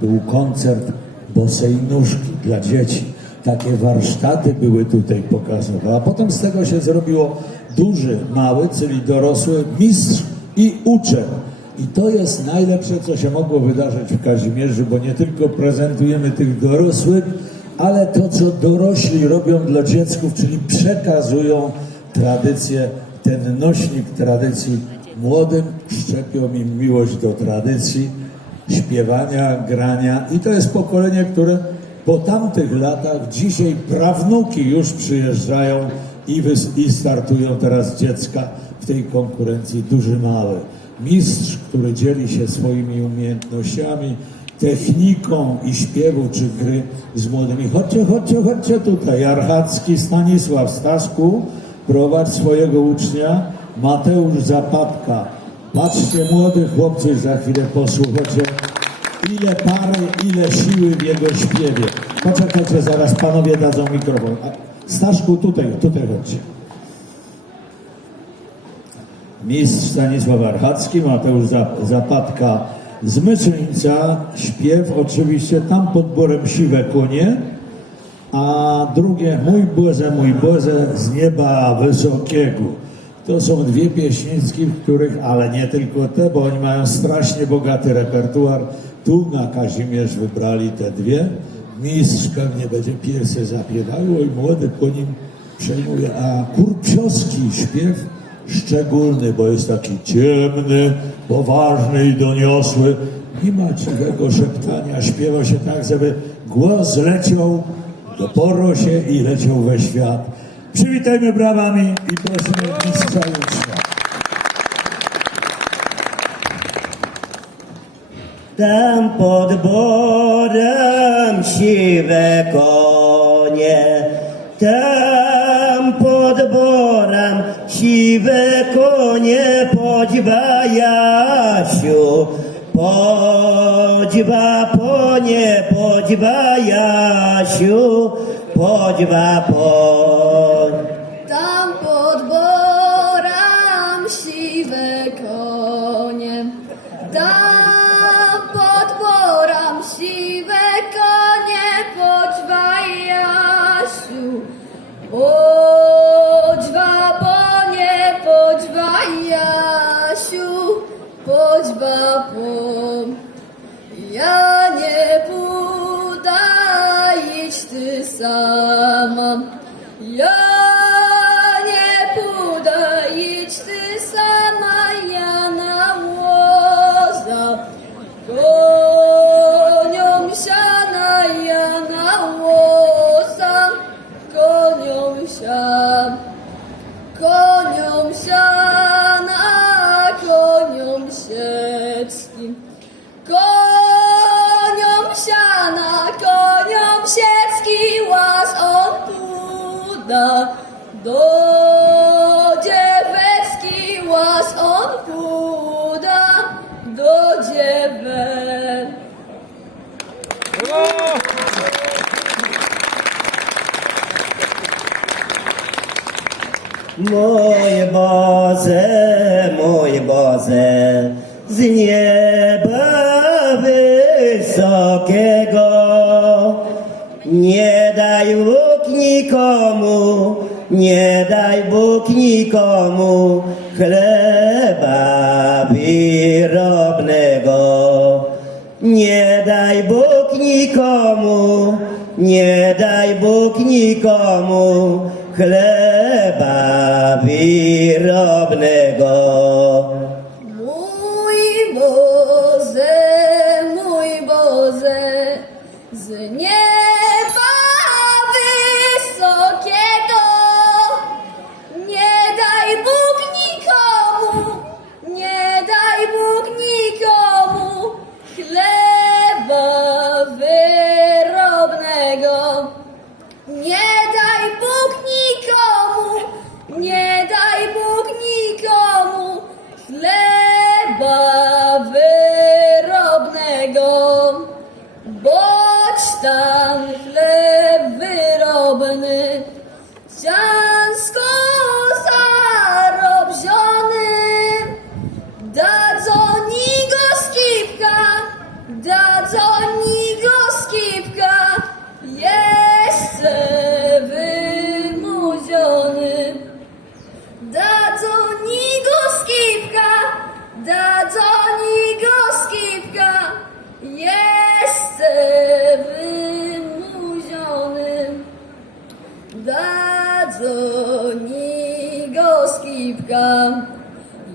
Był koncert bosej nóżki dla dzieci. Takie warsztaty były tutaj pokazowane. A potem z tego się zrobiło duży, mały, czyli dorosły mistrz i uczeń. I to jest najlepsze, co się mogło wydarzyć w Kazimierzu, bo nie tylko prezentujemy tych dorosłych, ale to, co dorośli robią dla dziecków, czyli przekazują tradycję, ten nośnik tradycji młodym, szczepią im miłość do tradycji śpiewania, grania i to jest pokolenie, które po tamtych latach dzisiaj prawnuki już przyjeżdżają i, i startują teraz dziecka w tej konkurencji duży mały. Mistrz, który dzieli się swoimi umiejętnościami, techniką i śpiewu czy gry z młodymi. Chodźcie, chodźcie, chodźcie tutaj. Archacki Stanisław Stasku, prowadź swojego ucznia Mateusz Zapadka. Patrzcie, młody chłopcy, za chwilę posłuchacie, ile pary, ile siły w jego śpiewie. Poczekajcie, zaraz panowie dadzą mikrofon. Staszku, tutaj, tutaj chodźcie. Mistrz Stanisław Archacki, Mateusz Zap- Zapadka z śpiew oczywiście tam pod borem Siwe Konie, a drugie Mój Boże, mój Boże z nieba wysokiego. To są dwie pieśniczki, w których, ale nie tylko te, bo oni mają strasznie bogaty repertuar. Tu na Kazimierz wybrali te dwie. Mistrz pewnie będzie pierwszy zapiewał, oj młody po nim przejmuje, a kurczowski śpiew szczególny, bo jest taki ciemny, poważny i doniosły. Nie ma cichego szeptania, śpiewa się tak, żeby głos leciał do poro się i leciał we świat. Przywitajmy brawami i prosimy mistrza ucznia. Tam pod borem siwe konie, tam pod borem siwe konie, podźba Jasiu, podźba ponie, podźba Jasiu, podźba poń. капом. Я не буду, ты сам. Koniom siana, koniom siecki, łaz on puda. Do dzieweczki łaz on puda, do dzieweczki. Mój Boże, mój Boże, z wysokiego, nie daj Bóg nikomu, nie daj Bóg nikomu chleba wyrobnego. Nie daj Bóg nikomu, nie daj Bóg nikomu chleba wyrobnego. uh,